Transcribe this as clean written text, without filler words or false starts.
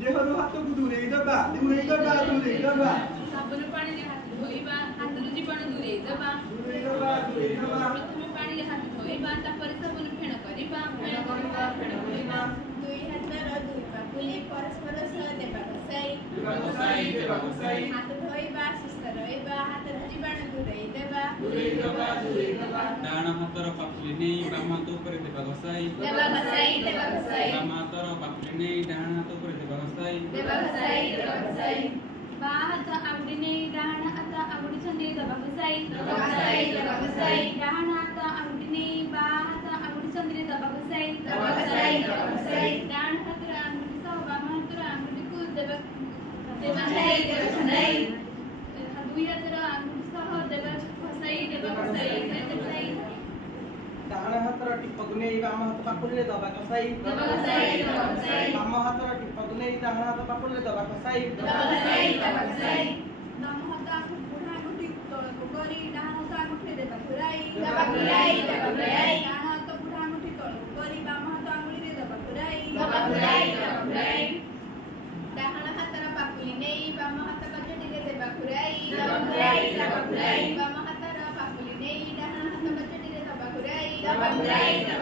ଦେହରୁ ହାତକୁ ଦୂରେଇ ଦେବା ଦୂରେଇ ଦେବା ଦୂରେଇ ଦେବା ସାବୁନ ପାଣିରେ ହାତ ଧୋଇବା ହାତରୁ ଜୀବାଣୁ ଦୂରେଇ ଦେବା ଦୂରେଇ ଦେବା ଦୂରେଇ ଦେବା ପ୍ରଥମେ ପାଣିରେ ହାତ ଧୋଇବା ତାପରେ ସାବୁନ ଫେଣ କରିବା ଫେଣ କରିବା ଫେଣ କରିବା ଦୁଇ ହାତର ଦୁଇ ପାପୁଲି ପରସ୍ପର ସହ ଦେବା ଘଷାଇ ହାତ ଧୋଇବା ସୁସ୍ଥ ରହିବା ହାତରୁ ଜୀବାଣୁ ଦୂରେଇ ଦେବା ଡାହାଣ ହାତର ପାପୁଲି ନେଇ ବାମ ହାତ ଉପରେ ଦେବା ଘଷାଇ ବାମ ହାତର ପାପୁଲି ନେଇ ଡାହାଣ ହାତ ଉପରେ ଦେବା ଘଷାଇ ବାଁ ହାତ ଆଙ୍ଗୁଠି ନେଇ ଡାହାଣ ହାତ ଆଙ୍ଗୁଠି ଛନ୍ଦିରେ ଦେବା ଘଷାଇ ଡାହାଣ ହାତ ଆଙ୍ଗୁଠି ନେଇ ବାଁ ହାତ ଆଙ୍ଗୁଠି ଛନ୍ଦିରେ ଦେବା ଘଷାଇ ଡାହାଣ ହାତର ଆଙ୍ଗୁଠି ସହ ବାମ ହାତର ଆଙ୍ଗୁଠିକୁ ଦେବା ଦୁଇ ହାତର ଆଙ୍ଗୁଠି ସହ ଦେବା ଘଷାଇ ଡାହାଣ ହାତର ଟିପକୁ ନେଇ ବାମ ହାତ ପାପୁଲିରେ ଦବା କଷାଇ ବାମ ହାତର ଟିପକୁ ନେଇ ଡାହାଣ ହାତ ପାପୁଲିରେ ଦବା କଷାଇ ବାମ ହାତ ବୁଢ଼ା ଆଙ୍ଗୁଠି ତଳକୁ କରି ଡାହାଣ ହାତ ଆଙ୍ଗୁଠିରେ ଦେବା ଘୁରାଇ ଡାହାଣ ହାତ ବୁଢ଼ା ଆଙ୍ଗୁଠି ତଳକୁ କରି ବାମ ହାତ ଆଙ୍ଗୁଳିରେ ଦେବା ଘୁରାଇ ଡାହାଣ ହାତର ପାପୁଲି ନେଇ ବାମ ହାତ କଚଟିରେ ଦେବା ଘୁରାଇ ବାମ ହାତର ପାପୁଲି ନେଇ ଡାହାଣ ହାତ କଚଟିରେ ଦେବା ଘୁରାଇ